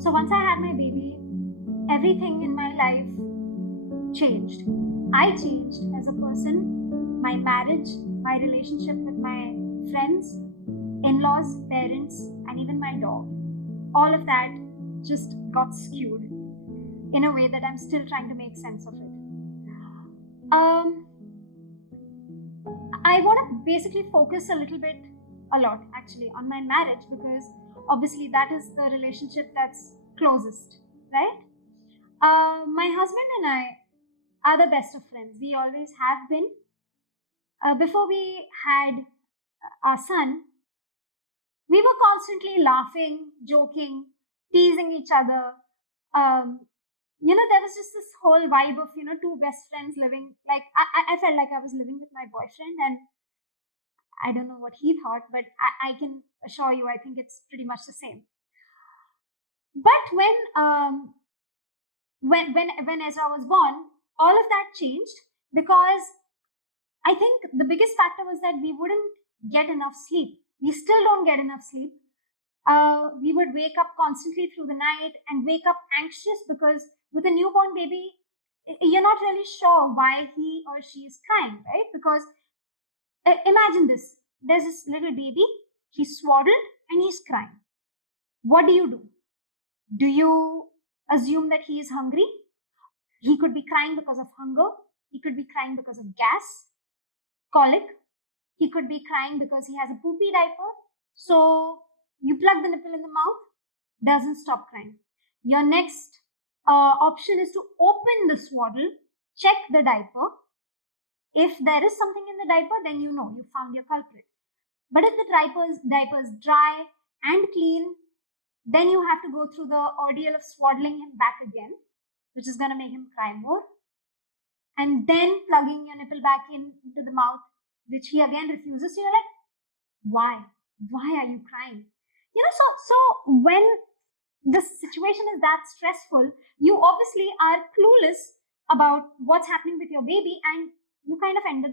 So once I had my baby, everything in my life changed. I changed as a person, my marriage, my relationship with my friends, in laws, parents, and even my dog. All of that just got skewed in a way that I'm still trying to make sense of it. I want to basically focus a lot actually, on my marriage because obviously that is the relationship that's closest, right? My husband and I are the best of friends. We always have been. Before we had our son, we were constantly laughing, joking, teasing each other. Um, there was just this whole vibe of, two best friends living. Like, I felt like I was living with my boyfriend, and I don't know what he thought, but I can assure you, I think it's pretty much the same. But when Ezra was born, all of that changed because I think the biggest factor was that we wouldn't get enough sleep. We still don't get enough sleep. We would wake up constantly through the night and wake up anxious because with a newborn baby, you're not really sure why he or she is crying, right? Because imagine this, there's this little baby, he's swaddled and he's crying. What do? Do you assume that he is hungry? He could be crying because of hunger. He could be crying because of gas, colic. He could be crying because he has a poopy diaper. So you plug the nipple in the mouth, doesn't stop crying. Your next option is to open the swaddle, check the diaper. If there is something in the diaper, then you found your culprit. But if the diaper is dry and clean, then you have to go through the ordeal of swaddling him back again, which is going to make him cry more. And then plugging your nipple back into the mouth, which he again refuses. So you're like, why? Why are you crying? So when the situation is that stressful, you obviously are clueless about what's happening with your baby, and you kind of end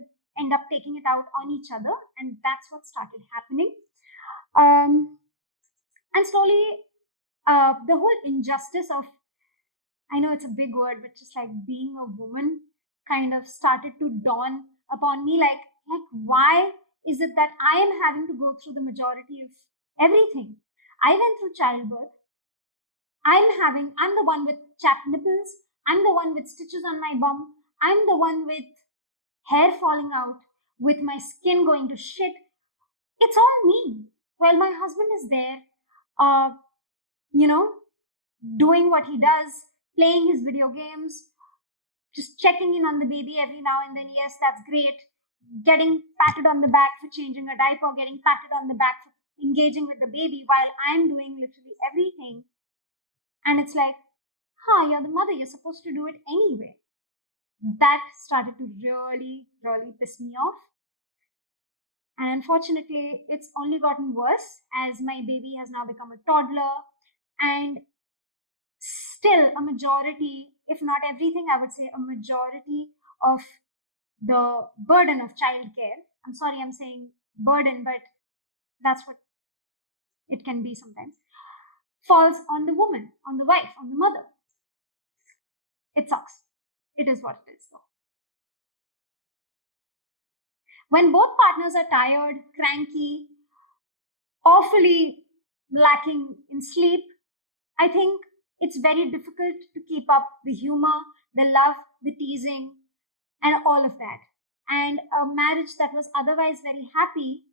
up taking it out on each other, and that's what started happening. And slowly, the whole injustice of, I know it's a big word, but just like being a woman kind of started to dawn upon me. Like why is it that I am having to go through the majority of everything? I went through childbirth. I'm the one with chapped nipples. I'm the one with stitches on my bum. I'm the one with hair falling out, with my skin going to shit. It's all me. Well, my husband is there, uh, you know, doing what he does, playing his video games, just checking in on the baby every now and then. Yes, that's great. Getting patted on the back for changing a diaper, getting patted on the back for engaging with the baby while I'm doing literally everything. And it's like, you're the mother, you're supposed to do it anyway. That started to really, really piss me off. And unfortunately, it's only gotten worse as my baby has now become a toddler. And still, a majority, if not everything, I would say a majority of the burden of childcare. I'm sorry, I'm saying burden, but that's what it can be sometimes. Falls on the woman, on the wife, on the mother. It sucks. It is what it is, though. When both partners are tired, cranky, awfully lacking in sleep, I think it's very difficult to keep up the humor, the love, the teasing, and all of that. And a marriage that was otherwise very happy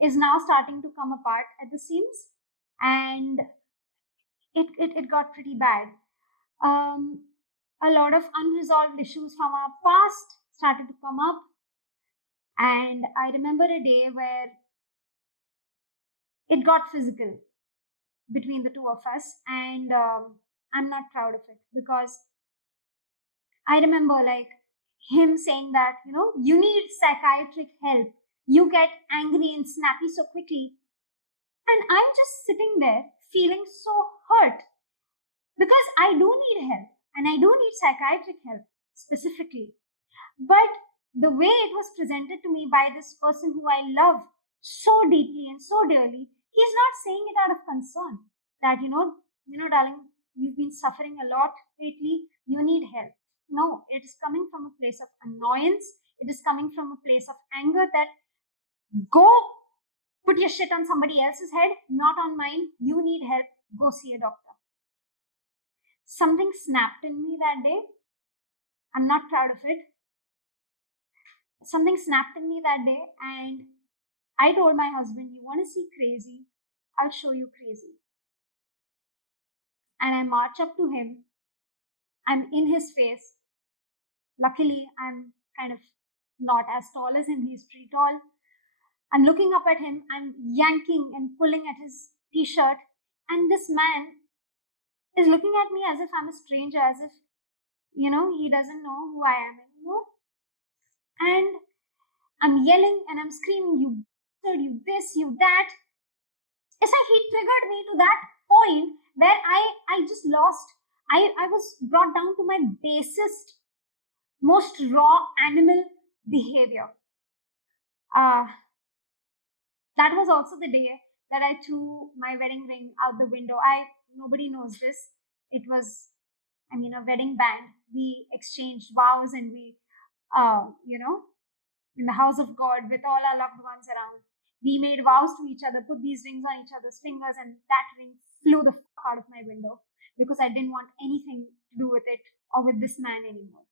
is now starting to come apart at the seams, and it got pretty bad. A lot of unresolved issues from our past started to come up, and I remember a day where it got physical between the two of us, and I'm not proud of it because I remember like him saying that, you need psychiatric help. You get angry and snappy so quickly. And I'm just sitting there feeling so hurt because I do need help and I do need psychiatric help specifically. But the way it was presented to me by this person who I love so deeply and so dearly, he's not saying it out of concern that, darling, you've been suffering a lot lately, you need help. No, it is coming from a place of annoyance. It is coming from a place of anger that go put your shit on somebody else's head, not on mine. You need help. Go see a doctor. Something snapped in me that day. I'm not proud of it. Something snapped in me that day, and I told my husband, "You want to see crazy? I'll show you crazy." And I march up to him. I'm in his face. Luckily, I'm kind of not as tall as him. He's pretty tall. I'm looking up at him. I'm yanking and pulling at his t-shirt. And this man is looking at me as if I'm a stranger, as if, he doesn't know who I am anymore. And I'm yelling and I'm screaming, "You bastard, you this, you that." It's like he triggered me to that point where I just lost. I was brought down to my basest, most raw animal behavior. That was also the day that I threw my wedding ring out the window. Nobody knows this. It was, a wedding band. We exchanged vows, and we, in the house of God with all our loved ones around, we made vows to each other, put these rings on each other's fingers, and that ring flew the fuck out of my window because I didn't want anything to do with it or with this man anymore.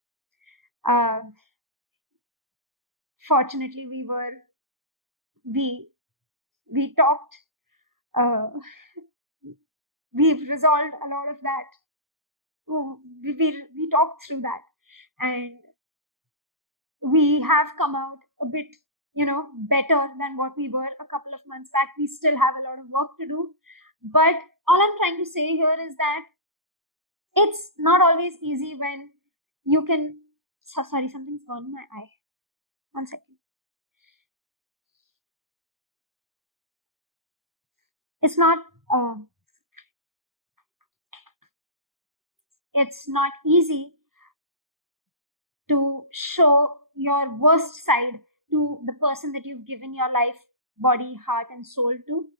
Fortunately, we talked. We've resolved a lot of that. We talked through that, and we have come out a bit, better than what we were a couple of months back. We still have a lot of work to do, but all I'm trying to say here is that it's not always easy when you can. Sorry, something's gone in my eye. 1 second. It's not. It's not easy to show your worst side to the person that you've given your life, body, heart, and soul to.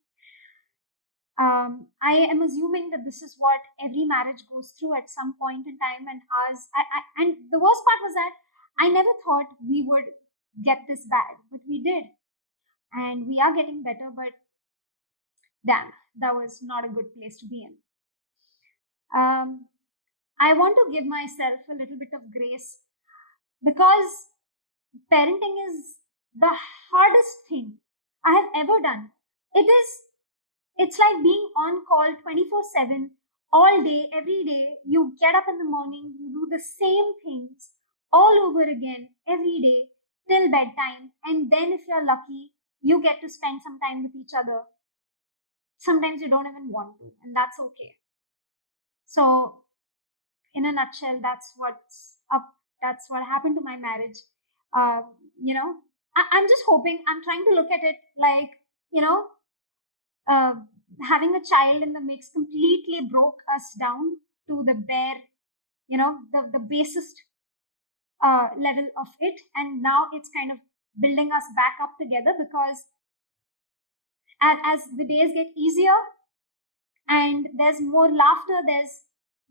I am assuming that this is what every marriage goes through at some point in time, and ours. And the worst part was that I never thought we would get this bad, but we did, and we are getting better. But damn, that was not a good place to be in. I want to give myself a little bit of grace because parenting is the hardest thing I have ever done. It's like being on call 24/7 all day, every day. You get up in the morning, you do the same things all over again every day till bedtime. And then, if you're lucky, you get to spend some time with each other. Sometimes you don't even want to, and that's okay. So, in a nutshell, that's what's up. That's what happened to my marriage. I'm just hoping, I'm trying to look at it like, having a child in the mix completely broke us down to the bare, the basest level of it. And now it's kind of building us back up together because as the days get easier and there's more laughter,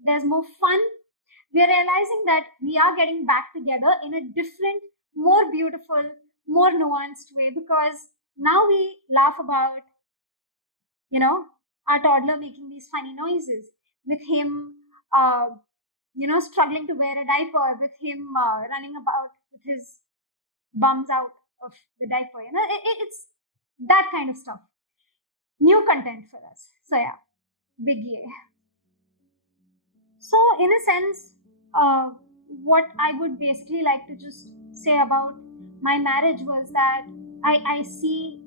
there's more fun, we are realizing that we are getting back together in a different, more beautiful, more nuanced way, because now we laugh about, our toddler making these funny noises, with him, struggling to wear a diaper, with him running about with his bums out of the diaper. It's that kind of stuff. New content for us. So yeah, big yay. So in a sense, what I would basically like to just say about my marriage was that I see,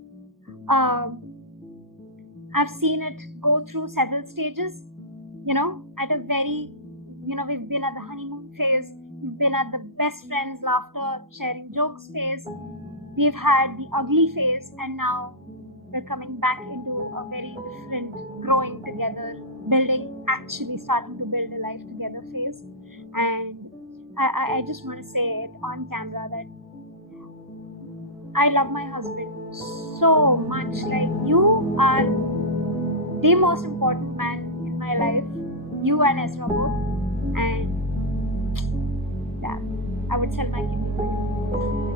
I've seen it go through several stages, at a very, we've been at the honeymoon phase, we've been at the best friends, laughter, sharing jokes phase, we've had the ugly phase, and now we're coming back into a very different growing together, actually starting to build a life together phase. And I just want to say it on camera that I love my husband so much. Like, you are the most important man in my life. you and Ezra both. And yeah, I would sell my kidney for you.